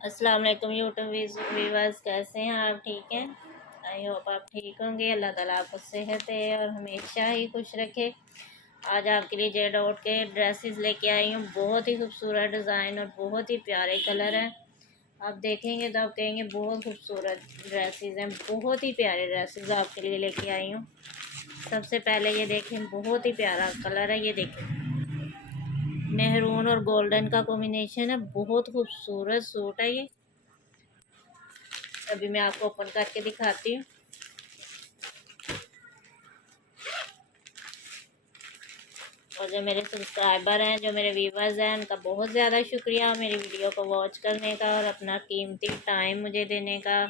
अस्सलाम वालेकुम YouTube viewers, कैसे हैं आप? ठीक हैं? आई होप आप ठीक होंगे। अल्लाह ताला आपको सेहत है और हमेशा ही खुश रखे। आज आपके लिए जे डॉट के ड्रेसेस लेके आई हूँ। बहुत ही खूबसूरत डिज़ाइन और बहुत ही प्यारे कलर हैं। आप देखेंगे तो आप कहेंगे बहुत खूबसूरत ड्रेसेस हैं। बहुत ही प्यारे ड्रेसेस आपके लिए लेके आई हूँ। सबसे पहले ये देखें, बहुत ही प्यारा कलर है। ये देखें, मेहरून और गोल्डन का कॉम्बिनेशन है। बहुत खूबसूरत सूट है ये। अभी मैं आपको ओपन करके दिखाती हूँ। और जो मेरे सब्सक्राइबर हैं, जो मेरे व्यूवर्स हैं, उनका बहुत ज़्यादा शुक्रिया मेरी वीडियो को वॉच करने का और अपना कीमती टाइम मुझे देने का।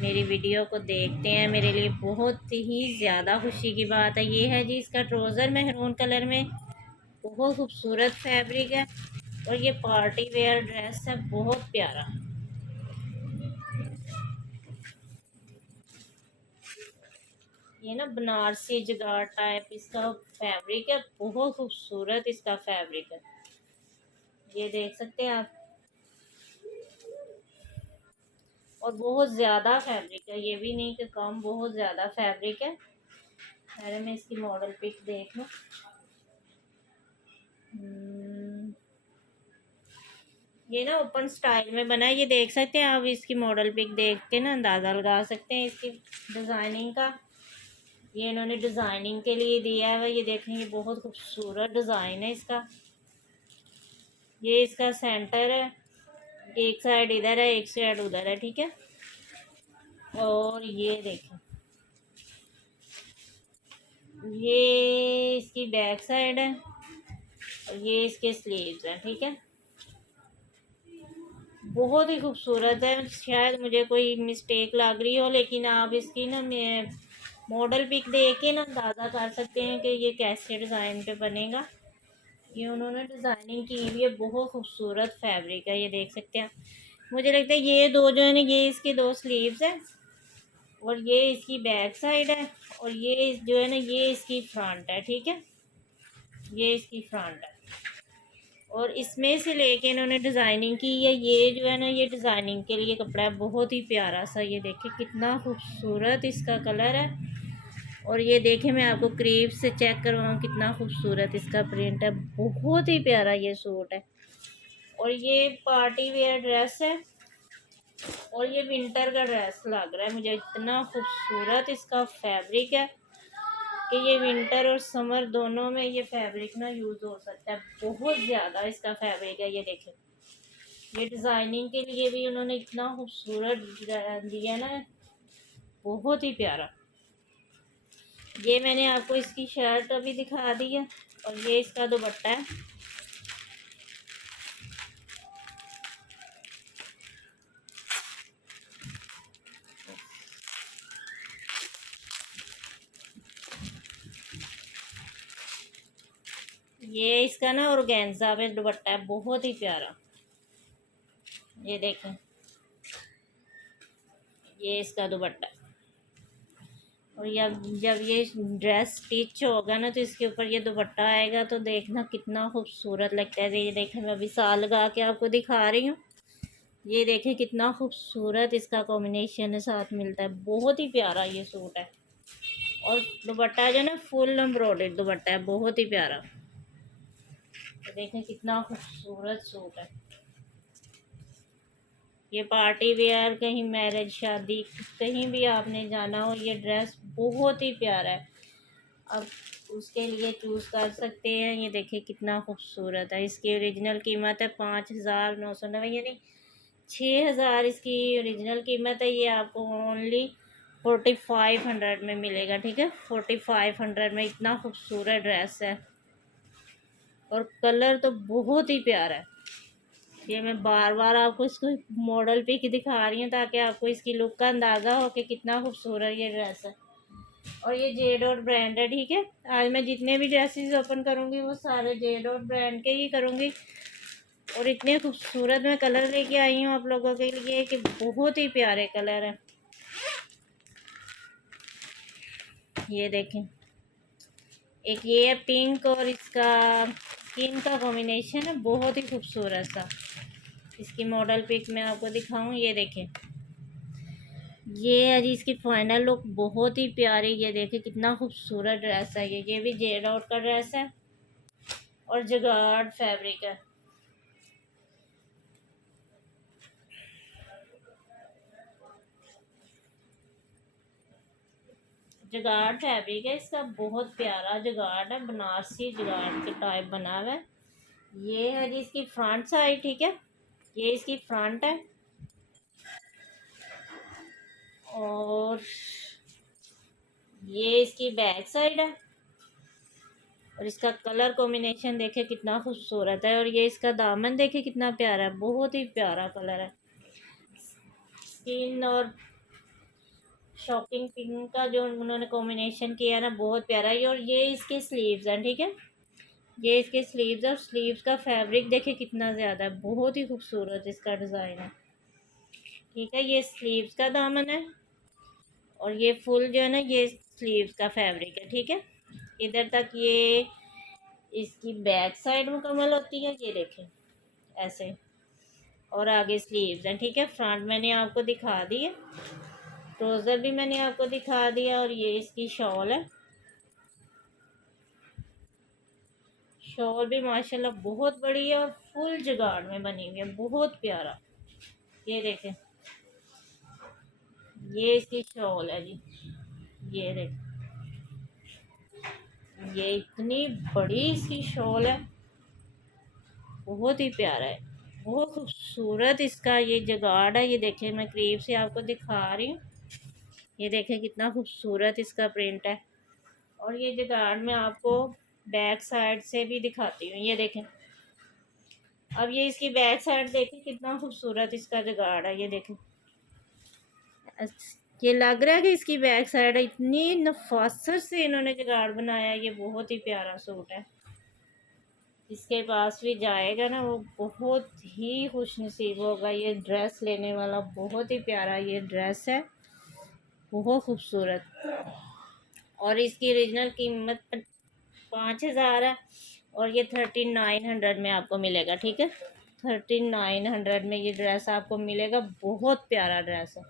मेरी वीडियो को देखते हैं, मेरे लिए बहुत ही ज़्यादा खुशी की बात है। ये है जी इसका ट्राउज़र मेहरून कलर में। बहुत खूबसूरत फैब्रिक है और ये पार्टी वेयर ड्रेस है, बहुत प्यारा। ये ना बनारसी जगार टाइप इसका फैब्रिक है। बहुत खूबसूरत इसका फैब्रिक है। ये देख सकते हैं आप। और बहुत ज़्यादा फैब्रिक है, ये भी नहीं कि कम, बहुत ज़्यादा फैब्रिक है। पहले मैं इसकी मॉडल पिक देख लूँ। ये ना ओपन स्टाइल में बना है। ये देख सकते हैं आप। इसकी मॉडल पिक देख के ना अंदाज़ा लगा सकते हैं इसकी डिज़ाइनिंग का। ये इन्होंने डिज़ाइनिंग के लिए दिया है। ये देखेंगे, बहुत खूबसूरत डिज़ाइन है इसका। ये इसका सेंटर है। एक साइड इधर है, एक साइड उधर है, ठीक है। और ये देखें, ये इसकी बैक साइड है और ये इसके स्लीव्स हैं, ठीक है। बहुत ही खूबसूरत है। शायद मुझे कोई मिस्टेक लग रही हो, लेकिन आप इसकी ना मैं मॉडल पिक देख के ना अंदाज़ा कर सकते हैं कि ये कैसे डिज़ाइन पे बनेगा। ये उन्होंने डिज़ाइनिंग की हुई है। बहुत खूबसूरत फैब्रिक है, ये देख सकते हैं। मुझे लगता है ये दो जो है ना, ये इसके दो स्लीव्स हैं और ये इसकी बैक साइड है और ये जो है ना, ये इसकी फ्रंट है, ठीक है। ये इसकी फ्रंट है और इसमें से लेके इन्होंने डिज़ाइनिंग की है। ये जो है ना, ये डिज़ाइनिंग के लिए कपड़ा है। बहुत ही प्यारा सा। ये देखिए कितना खूबसूरत इसका कलर है। और ये देखें, मैं आपको करीब से चेक करवाऊँ कितना खूबसूरत इसका प्रिंट है। बहुत ही प्यारा ये सूट है और ये पार्टी वेयर ड्रेस है और ये विंटर का ड्रेस लग रहा है मुझे। इतना खूबसूरत इसका फैब्रिक है कि ये विंटर और समर दोनों में ये फैब्रिक ना यूज़ हो सकता है। बहुत ज़्यादा इसका फैब्रिक है। ये देखें, ये डिज़ाइनिंग के लिए भी उन्होंने इतना खूबसूरत दिया ना, बहुत ही प्यारा। ये मैंने आपको इसकी शर्ट अभी दिखा दी है और ये इसका दुपट्टा है। ये इसका ना ऑर्गेन्जा पे दुपट्टा है, बहुत ही प्यारा। ये देखें, ये इसका दुपट्टा। और जब ये ड्रेस स्टिच होगा ना, तो इसके ऊपर ये दुपट्टा आएगा तो देखना कितना खूबसूरत लगता है। ये देखें, मैं अभी साल लगा के आपको दिखा रही हूँ। ये देखें कितना खूबसूरत इसका कॉम्बिनेशन साथ मिलता है। बहुत ही प्यारा ये सूट है और दुपट्टा जो ना फुल एम्ब्रॉयडर्ड दुपट्टा है, बहुत ही प्यारा। तो देखें कितना खूबसूरत सूट है। ये पार्टी वेयर, कहीं मैरिज शादी कहीं भी आपने जाना हो, ये ड्रेस बहुत ही प्यारा है। अब उसके लिए चूज़ कर सकते हैं। ये देखिए कितना खूबसूरत है। इसकी ओरिजिनल कीमत है 5,990, यानी 6,000 इसकी ओरिजिनल कीमत है। ये आपको ओनली 4,500 में मिलेगा, ठीक है। 4,500 में इतना खूबसूरत ड्रेस है और कलर तो बहुत ही प्यारा है। ये मैं बार बार आपको इसको मॉडल पिक दिखा रही हूँ ताकि आपको इसकी लुक का अंदाज़ा हो कि कितना खूबसूरत ये ड्रेस है। और ये जे डॉट ब्रांड है, ठीक है। आज मैं जितने भी ड्रेसेस ओपन करूँगी वो सारे जे डॉट ब्रांड के ही करूँगी। और इतने खूबसूरत मैं कलर लेके आई हूँ आप लोगों के लिए कि बहुत ही प्यारे कलर हैं। ये देखें, एक ये है पिंक और इसका स्किन का कॉम्बिनेशन है, बहुत ही खूबसूरत सा। इसकी मॉडल पिक मैं आपको दिखाऊं, ये देखें, ये है जी इसकी फाइनल लुक, बहुत ही प्यारी। ये देखें कितना खूबसूरत ड्रेस है ये भी जे डॉट का ड्रेस है और जगार्ड फैब्रिक है। जगार्ड फैब्रिक है इसका, बहुत प्यारा जगार्ड है, बनारसी जगार्ड के टाइप बना हुआ है। ये है जी इसकी फ्रंट साइड, ठीक है, ये इसकी फ्रंट है और ये इसकी बैक साइड है। और इसका कलर कॉम्बिनेशन देखे कितना खूबसूरत है। और ये इसका दामन देखे कितना प्यारा है, बहुत ही प्यारा कलर है। स्किन और शॉकिंग पिंक का जो उन्होंने कॉम्बिनेशन किया है ना, बहुत प्यारा है। और ये इसके स्लीव्स हैं, ठीक है, ये इसके स्लीव्स है और स्लीव्स का फैब्रिक देखे कितना ज़्यादा है, बहुत ही खूबसूरत इसका डिज़ाइन है, ठीक है। ये स्लीव्स का दामन है और ये फुल जो है ना ये स्लीव्स का फैब्रिक है, ठीक है। इधर तक ये इसकी बैक साइड मुकम्मल होती है, ये देखें ऐसे, और आगे स्लीव्स हैं, ठीक है। फ्रंट मैंने आपको दिखा दी है, ट्राउज़र भी मैंने आपको दिखा दिया। और ये इसकी शॉल है, शॉल भी माशाल्लाह बहुत बड़ी है और फुल जुगाड़ में बनी हुई है, बहुत प्यारा। ये देखें, ये इसकी शॉल है जी, ये देखें, ये इतनी बड़ी इसकी शॉल है, बहुत ही प्यारा है, बहुत खूबसूरत इसका ये जगाड़ है। ये देखें, मैं करीब से आपको दिखा रही हूँ, ये देखें कितना खूबसूरत इसका प्रिंट है। और ये जगाड़ मैं आपको बैक साइड से भी दिखाती हूँ, ये देखें। अब ये इसकी बैक साइड देखें कितना खूबसूरत इसका जगाड़ है, ये देखें। ये लग रहा है कि इसकी बैक साइड है, इतनी नफासत से इन्होंने जगाड़ बनाया है, ये बहुत ही प्यारा सूट है। जिसके पास भी जाएगा ना वो बहुत ही खुश नसीब होगा। ये ड्रेस लेने वाला, बहुत ही प्यारा ये ड्रेस है, बहुत खूबसूरत। और इसकी ओरिजिनल कीमत 5,000 है और ये 3900 में आपको मिलेगा, ठीक है। 3900 में ये ड्रेस आपको मिलेगा, बहुत प्यारा ड्रेस है।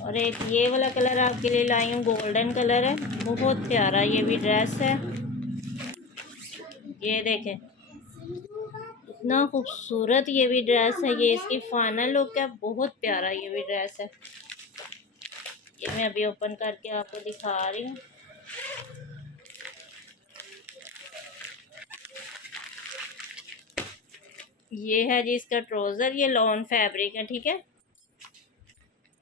और एक ये वाला कलर आपके लिए लाई हूँ, गोल्डन कलर है, बहुत प्यारा ये भी ड्रेस है। ये देखें इतना खूबसूरत ये भी ड्रेस है, ये इसकी फाइनल लुक है, बहुत प्यारा ये भी ड्रेस है। ये मैं अभी ओपन करके आपको दिखा रही हूँ। ये है जी इसका ट्राउज़र, ये लॉन फैब्रिक है, ठीक है।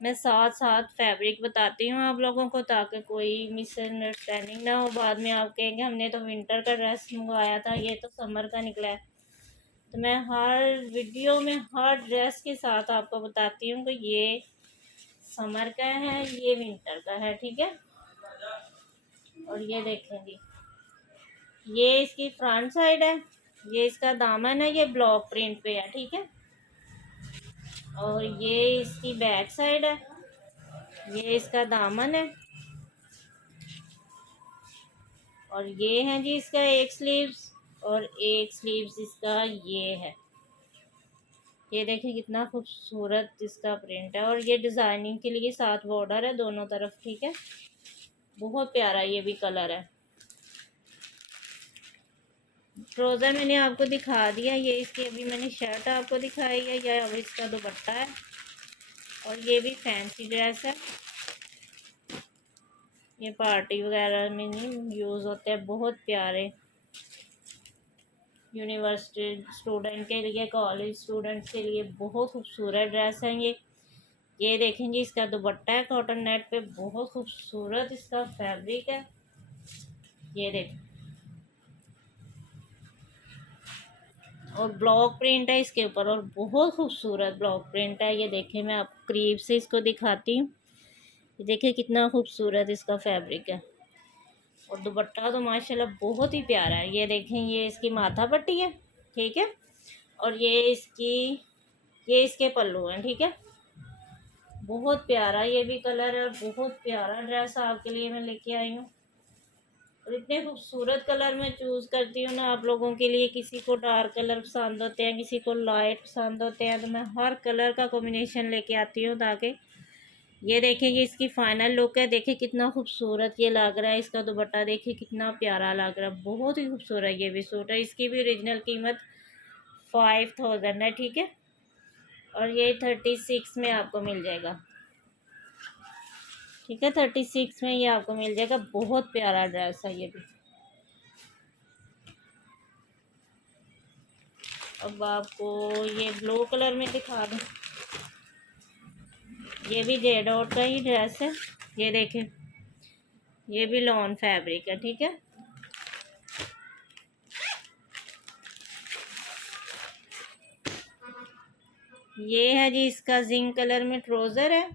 मैं साथ साथ फैब्रिक बताती हूँ आप लोगों को, ताकि कोई मिसअंडरस्टैंडिंग ना हो। बाद में आप कहेंगे हमने तो विंटर का ड्रेस मंगवाया था, ये तो समर का निकला है। तो मैं हर वीडियो में हर ड्रेस के साथ आपको बताती हूँ कि ये समर का है, ये विंटर का है, ठीक है। और ये देखेंगे, ये इसकी फ्रंट साइड है, ये इसका दामन है, ये ब्लॉक प्रिंट पे है, ठीक है। और ये इसकी बैक साइड है, ये इसका दामन है। और ये है जी इसका एक स्लीव्स और एक स्लीव्स इसका ये है। ये देखिए कितना खूबसूरत इसका प्रिंट है। और ये डिज़ाइनिंग के लिए 7 बॉर्डर है दोनों तरफ, ठीक है। बहुत प्यारा ये भी कलर है। ट्राउज़र मैंने आपको दिखा दिया, ये इसकी अभी मैंने शर्ट आपको दिखाई है, यह अब इसका दुपट्टा है। और ये भी फैंसी ड्रेस है, ये पार्टी वगैरह में नहीं यूज़ होते हैं, बहुत प्यारे। यूनिवर्सिटी स्टूडेंट के लिए, कॉलेज स्टूडेंट्स के लिए बहुत खूबसूरत ड्रेस हैं ये देखेंगे इसका दुपट्टा है कॉटन नेट पे, बहुत खूबसूरत इसका फैब्रिक है। ये देखें, और ब्लॉक प्रिंट है इसके ऊपर, और बहुत खूबसूरत ब्लॉक प्रिंट है। ये देखें, मैं आप करीब से इसको दिखाती हूँ। ये देखिए कितना खूबसूरत इसका फैब्रिक है। और दुपट्टा तो माशाल्लाह बहुत ही प्यारा है। ये देखें, ये इसकी माथा पट्टी है, ठीक है। और ये इसके पल्लू हैं, ठीक है। बहुत प्यारा ये भी कलर है, बहुत प्यारा ड्रेस आपके लिए मैं लेके आई हूँ। और इतने खूबसूरत कलर मैं चूज़ करती हूँ ना आप लोगों के लिए। किसी को डार्क कलर पसंद होते हैं, किसी को लाइट पसंद होते हैं, तो मैं हर कलर का कॉम्बिनेशन लेके आती हूँ ताकि ये देखें ये इसकी फाइनल लुक है। देखिए कितना खूबसूरत ये लग रहा है। इसका दुपट्टा देखिए कितना प्यारा लग रहा है, बहुत ही खूबसूरत ये भी सूट है। इसकी भी ओरिजिनल कीमत 5000 है, ठीक है। और ये 36 में आपको मिल जाएगा, ठीक है। 36 में ये आपको मिल जाएगा। बहुत प्यारा ड्रेस है ये भी। अब आपको ये ब्लू कलर में दिखा दूँ। ये भी जेडॉट का ही ड्रेस है। ये देखें ये भी लॉन फैब्रिक है, ठीक है। ये है जी इसका जिंक कलर में ट्राउज़र है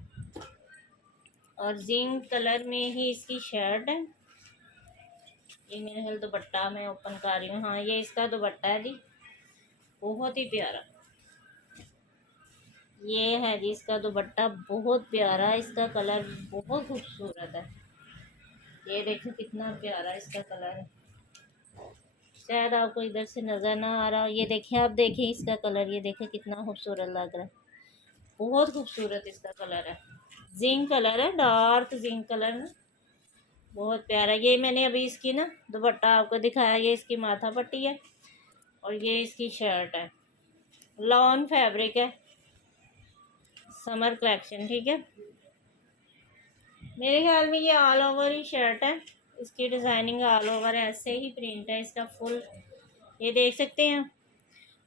और जिंक कलर में ही इसकी शर्ट है। ये मेरे ख्याल दुपट्टा मैं ओपन कर रही हूँ। हाँ ये इसका दुपट्टा है जी, बहुत ही प्यारा। ये है जी इसका दुपट्टा, बहुत प्यारा। इसका कलर बहुत खूबसूरत है। ये देखो कितना प्यारा इसका कलर है। शायद आपको इधर से नज़र ना आ रहा। ये देखिए आप देखें इसका कलर, ये देखें कितना खूबसूरत लग रहा है। बहुत खूबसूरत इसका कलर है। जिंक कलर है, डार्क जिंक कलर में, बहुत प्यारा। ये मैंने अभी इसकी ना दुपट्टा आपको दिखाया। ये इसकी माथा पट्टी है और ये इसकी शर्ट है। लॉन फैब्रिक है, समर कलेक्शन, ठीक है। मेरे ख्याल में ये ऑल ओवर ही शर्ट है। इसकी डिज़ाइनिंग ऑल ओवर ऐसे ही प्रिंट है इसका फुल, ये देख सकते हैं।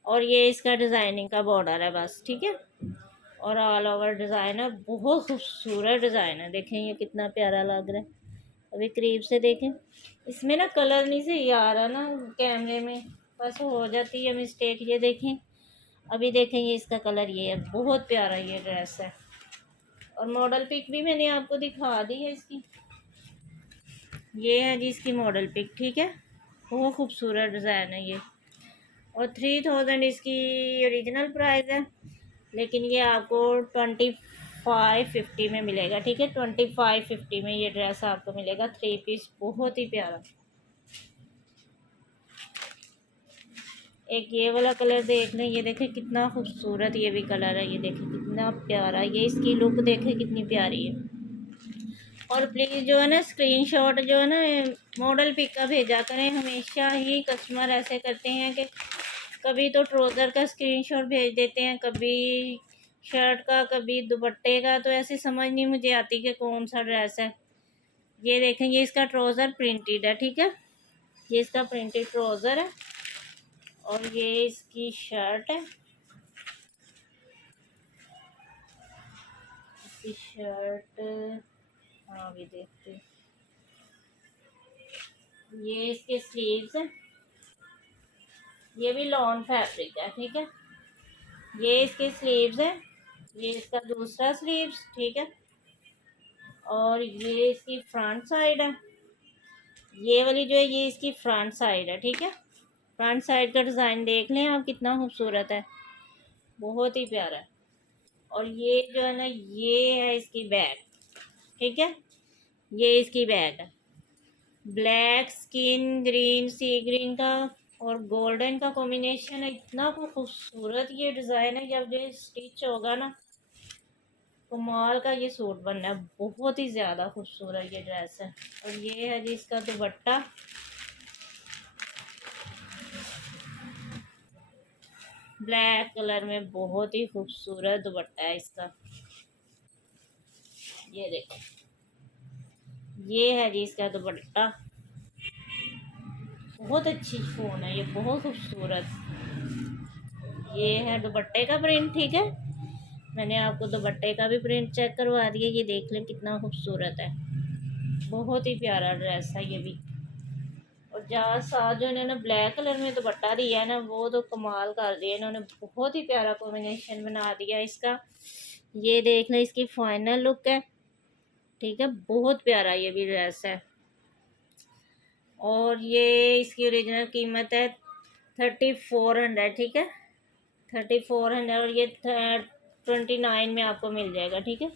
और ये इसका डिज़ाइनिंग का बॉर्डर है बस, ठीक है। और ऑल ओवर डिज़ाइन है, बहुत खूबसूरत डिज़ाइन है। देखें ये कितना प्यारा लग रहा है। अभी करीब से देखें। इसमें ना कलर नहीं सही आ रहा ना कैमरे में, बस हो जाती है मिस्टेक। ये देखें अभी देखें ये इसका कलर ये है, बहुत प्यारा ये ड्रेस है। और मॉडल पिक भी मैंने आपको दिखा दी है इसकी। ये है जी इसकी मॉडल पिक, ठीक है। बहुत खूबसूरत डिज़ाइन है ये। और 3000 इसकी ओरिजिनल प्राइस है, लेकिन ये आपको 2550 में मिलेगा, ठीक है। 2550 में ये ड्रेस आपको मिलेगा। 3 पीस, बहुत ही प्यारा। एक ये वाला कलर देख लें, ये देखें कितना खूबसूरत ये भी कलर है। ये देखें कितना प्यारा, ये इसकी लुक देखें कितनी प्यारी है। और प्लीज़ जो है ना स्क्रीनशॉट जो है ना मॉडल पिक का भेजा करें। हमेशा ही कस्टमर ऐसे करते हैं कि कभी तो ट्राउज़र का स्क्रीनशॉट भेज देते हैं, कभी शर्ट का, कभी दुपट्टे का। तो ऐसे समझ नहीं मुझे आती कि कौन सा ड्रेस है। ये देखें ये इसका ट्राउज़र प्रिंटेड है, ठीक है। ये इसका प्रिंटेड ट्राउज़र है और ये इसकी शर्ट है। इसकी शर्ट, हाँ भी देखते हैं। ये इसके स्लीव्स है, ये भी लॉन फैब्रिक है, ठीक है। ये इसके स्लीव्स है, ये इसका दूसरा स्लीव्स, ठीक है। और ये इसकी फ्रंट साइड है। ये वाली जो है ये इसकी फ्रंट साइड है, ठीक है। फ्रंट साइड का डिज़ाइन देख लें आप कितना खूबसूरत है, बहुत ही प्यारा है। और ये जो है ना ये है इसकी बैग, ठीक है। ये इसकी बैग है, ब्लैक स्किन ग्रीन सी ग्रीन का और गोल्डन का कॉम्बिनेशन है। इतना खूबसूरत ये डिज़ाइन है, जब ये स्टिच होगा ना कमाल का ये सूट बनना है। बहुत ही ज़्यादा खूबसूरत ये ड्रेस है। और ये है जी इसका दुपट्टा, ब्लैक कलर में, बहुत ही खूबसूरत दुपट्टा है इसका। ये देखो ये है जी इसका दुपट्टा, बहुत अच्छी फ़ोन है ये, बहुत खूबसूरत। ये है दुपट्टे का प्रिंट, ठीक है। मैंने आपको दुपट्टे का भी प्रिंट चेक करवा दिया। ये देख लें कितना खूबसूरत है, बहुत ही प्यारा ड्रेस है ये भी। और जहाँ साथ जो इन्होंने ब्लैक कलर में दुपट्टा दिया है ना वो तो कमाल कर दिया इन्होंने, बहुत ही प्यारा कॉम्बिनेशन बना दिया इसका। ये देख लें इसकी फाइनल लुक है, ठीक है। बहुत प्यारा ये भी ड्रेस है। और ये इसकी ओरिजिनल कीमत है 3400, ठीक है। 3400 और ये 29 में आपको मिल जाएगा, ठीक है।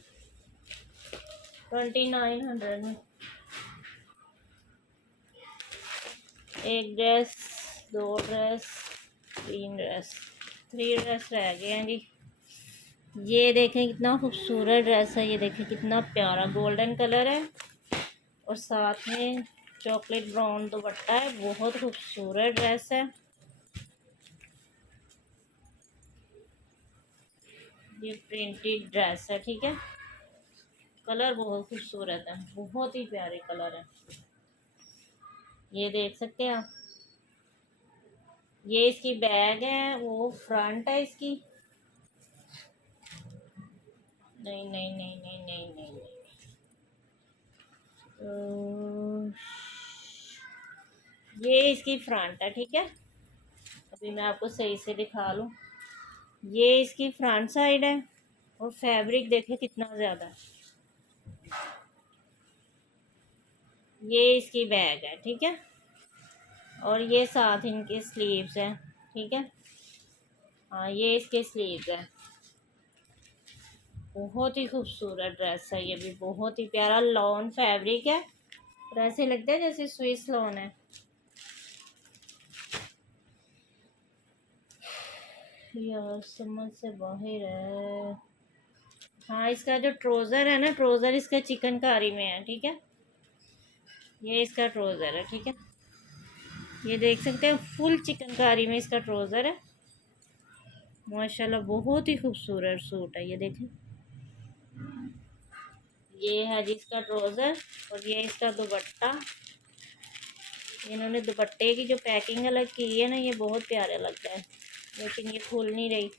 2900 में। एक ड्रेस, दो ड्रेस, तीन ड्रेस, 3 ड्रेस रह गए हैं जी। ये देखें कितना खूबसूरत ड्रेस है, ये देखें कितना प्यारा गोल्डन कलर है और साथ में चॉकलेट ब्राउन दुपट्टा है। बहुत खूबसूरत ड्रेस है। ये प्रिंटेड ड्रेस है, ठीक है। कलर बहुत खूबसूरत है, बहुत ही प्यारे कलर है। ये देख सकते हैं आप। ये इसकी बैग है, वो फ्रंट है इसकी। नहीं नहीं नहीं नहीं नहीं नहीं, नहीं। तो ये इसकी फ्रंट है, ठीक है। अभी मैं आपको सही से दिखा लूँ। ये इसकी फ्रंट साइड है और फैब्रिक देखे कितना ज़्यादा है। ये इसकी बैग है, ठीक है। और ये साथ इनके स्लीव्स हैं, ठीक है। हाँ, ये इसके स्लीव्स है। बहुत ही खूबसूरत ड्रेस है, ये भी बहुत ही प्यारा लॉन फैब्रिक है और ऐसे लगता है जैसे स्विस लॉन है। यार समझ से बाहर है। हाँ, इसका जो ट्रोज़र है ना, ट्रोज़र इसका चिकनकारी में है, ठीक है। ये इसका ट्रोज़र है, ठीक है। ये देख सकते हैं फुल चिकनकारी में इसका ट्रोज़र है। माशाल्लाह बहुत ही खूबसूरत सूट है, ये देखें। ये है जिसका ट्रोज़र और ये इसका दुपट्टा। इन्होंने दुपट्टे की जो पैकिंग अलग की है ना, ये बहुत प्यारा लगता है, लेकिन ये खुल नहीं रही।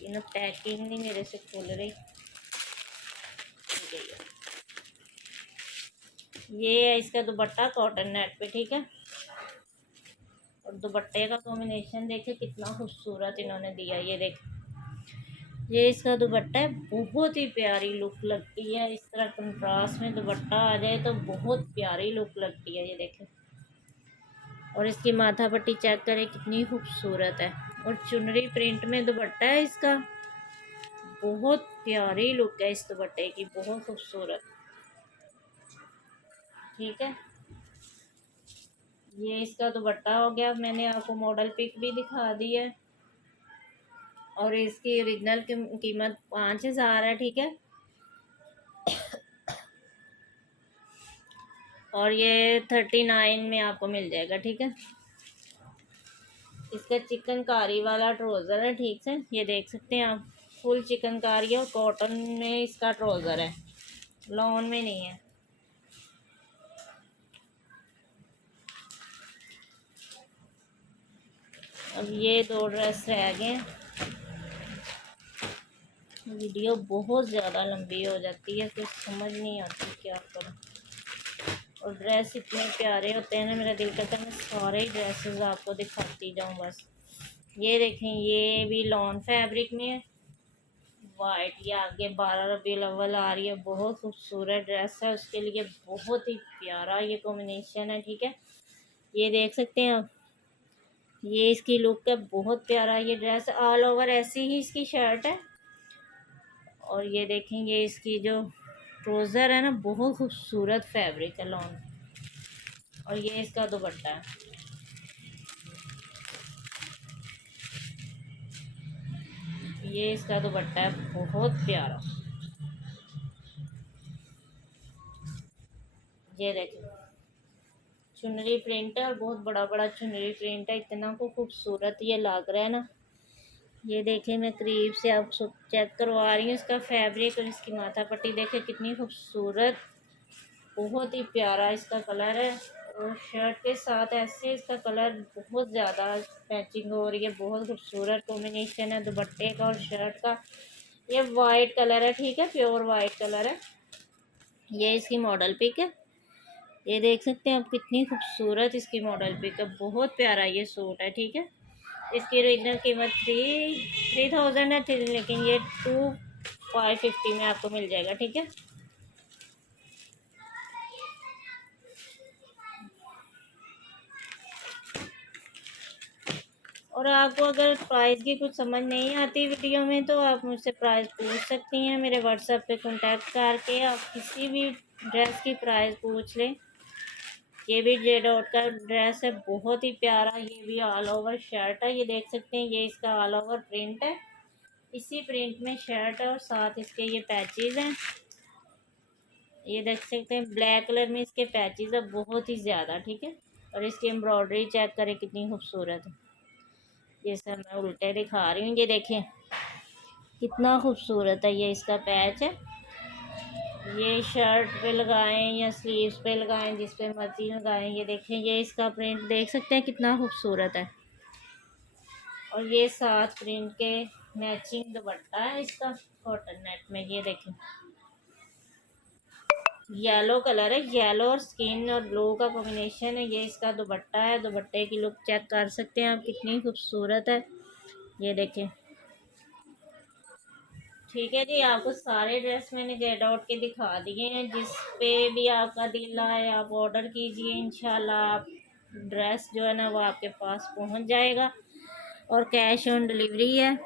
ये ना पैकिंग नहीं मेरे से खुल रही। ये है इसका दुपट्टा कॉटन नेट पे, ठीक है। और दुपट्टे का कॉम्बिनेशन देखे कितना खूबसूरत इन्होंने दिया। ये देख, ये इसका दुपट्टा है, बहुत ही प्यारी लुक लगती है। इस तरह कंट्रास्ट में दुपट्टा आ जाए तो बहुत प्यारी लुक लगती है, ये देखें। और इसकी माथा पट्टी चेक करें कितनी खूबसूरत है और चुनरी प्रिंट में दुपट्टा है इसका। बहुत प्यारी लुक है इस दुपट्टे की, बहुत खूबसूरत, ठीक है। ये इसका दुपट्टा हो गया। मैंने आपको मॉडल पिक भी दिखा दी है और इसकी ओरिजिनल कीमत 5000 है, ठीक है। और ये 39 में आपको मिल जाएगा, ठीक है। इसका चिकनकारी वाला ट्राउज़र है, ठीक से। ये देख सकते हैं आप, फुल चिकनकारी और कॉटन में इसका ट्राउज़र है, लॉन में नहीं है। अब ये 2 ड्रेस रह गए। वीडियो बहुत ज़्यादा लंबी हो जाती है, कुछ समझ नहीं आती क्या करूँ। और ड्रेस इतने प्यारे होते हैं ना, मेरा दिल करता है मैं सारे ही ड्रेसेस आपको दिखाती जाऊँ बस। ये देखें, ये भी लॉन फैब्रिक में है, वाइट। ये आगे 12 रबीउल अव्वल आ रही है, बहुत खूबसूरत ड्रेस है, उसके लिए बहुत ही प्यारा ये कॉम्बिनेशन है, ठीक है। ये देख सकते हैं आप, ये इसकी लुक है, बहुत प्यारा। ये ड्रेस ऑल ओवर ऐसी ही इसकी शर्ट है। और ये देखें, ये इसकी जो ट्राउज़र है ना, बहुत खूबसूरत फैब्रिक है लॉन। और ये इसका दुपट्टा है। ये इसका दुपट्टा है, बहुत प्यारा। ये देखें, चुनरी प्रिंट है और बहुत बड़ा बड़ा चुनरी प्रिंट है। इतना को खूबसूरत ये लग रहा है ना। ये देखें, मैं करीब से आप सब चेक करवा रही हूँ इसका फैब्रिक। और इसकी माथा पट्टी देखें कितनी खूबसूरत, बहुत ही प्यारा इसका कलर है। और शर्ट के साथ ऐसे इसका कलर बहुत ज़्यादा मैचिंग हो रही है, बहुत खूबसूरत कॉम्बिनेशन है दुपट्टे का और शर्ट का। ये वाइट कलर है, ठीक है, प्योर वाइट कलर है। ये इसकी मॉडल पिक है। ये देख सकते हैं आप कितनी खूबसूरत इसकी मॉडल पिक है, बहुत प्यारा ये सूट है, ठीक है। इसकी ओरिजिनल कीमत 3000 है, लेकिन ये 2550 में आपको मिल जाएगा, ठीक है। और आपको अगर प्राइस की कुछ समझ नहीं आती वीडियो में तो आप मुझसे प्राइस पूछ सकती हैं मेरे व्हाट्सएप पे कांटेक्ट करके। आप किसी भी ड्रेस की प्राइस पूछ लें। ये भी जे डॉट का ड्रेस है, बहुत ही प्यारा। ये भी ऑल ओवर शर्ट है, ये देख सकते हैं, ये इसका ऑल ओवर प्रिंट है। इसी प्रिंट में शर्ट है और साथ इसके ये पैचेस हैं। ये देख सकते हैं ब्लैक कलर में इसके पैचेस है, बहुत ही ज़्यादा। ठीक है, और इसकी एम्ब्रॉयडरी चेक करें कितनी खूबसूरत है। ये सब मैं उल्टे दिखा रही हूँ, ये देखें कितना खूबसूरत है। ये इसका पैच है, ये शर्ट पे लगाएं या स्लीव्स पे लगाएं, जिस पे मर्जी लगाएं। ये देखें, ये इसका प्रिंट देख सकते हैं कितना खूबसूरत है। और ये साथ प्रिंट के मैचिंग दुपट्टा है इसका कॉटन नेट में। ये देखें येलो कलर है, येलो और स्किन और ब्लू का कॉम्बिनेशन है। ये इसका दुपट्टा है, दुपट्टे की लुक चेक कर सकते हैं आप कितनी खूबसूरत है। ये देखें। ठीक है जी, आपको सारे ड्रेस मैंने गेट आउट के दिखा दिए हैं। जिस पे भी आपका दिल आए आप ऑर्डर कीजिए, इंशाल्लाह आप ड्रेस जो है ना वो आपके पास पहुंच जाएगा। और कैश ऑन डिलीवरी है,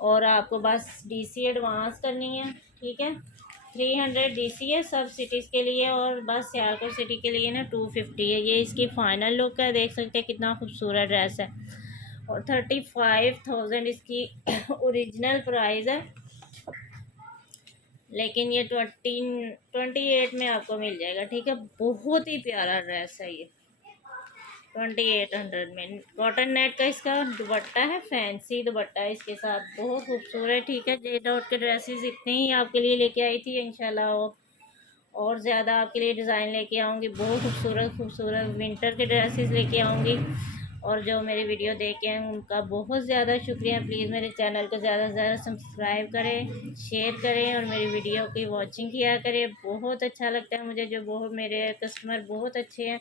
और आपको बस डीसी एडवांस करनी है। ठीक है, 300 डीसी है सब सिटीज़ के लिए, और बस सियालकोट सिटी के लिए ना 250 है। ये इसकी फ़ाइनल लुक है, देख सकते हैं कितना खूबसूरत ड्रेस है। और 35,000 इसकी ओरिजिनल प्राइस है, लेकिन ये 28 में आपको मिल जाएगा। ठीक है, बहुत ही प्यारा ड्रेस है ये। 2800 में कॉटन नेट का इसका दुपट्टा है, फैंसी दुपट्टा है इसके साथ, बहुत खूबसूरत। ठीक है, जे डॉट के ड्रेसेस इतने ही आपके लिए लेके आई थी। इंशाल्लाह और ज़्यादा आपके लिए डिज़ाइन लेके आऊँगी, बहुत खूबसूरत खूबसूरत विंटर के ड्रेसेस लेके आऊँगी। और जो मेरे वीडियो देखे हैं उनका बहुत ज़्यादा शुक्रिया। प्लीज़ मेरे चैनल को ज़्यादा से ज़्यादा सब्सक्राइब करें, शेयर करें और मेरी वीडियो की वॉचिंग किया करें। बहुत अच्छा लगता है मुझे, जो बहुत मेरे कस्टमर बहुत अच्छे हैं।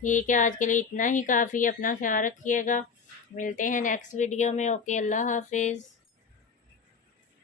ठीक है, आज के लिए इतना ही काफ़ी। अपना ख्याल रखिएगा, मिलते हैं नेक्स्ट वीडियो में। ओके, अल्लाह हाफिज़।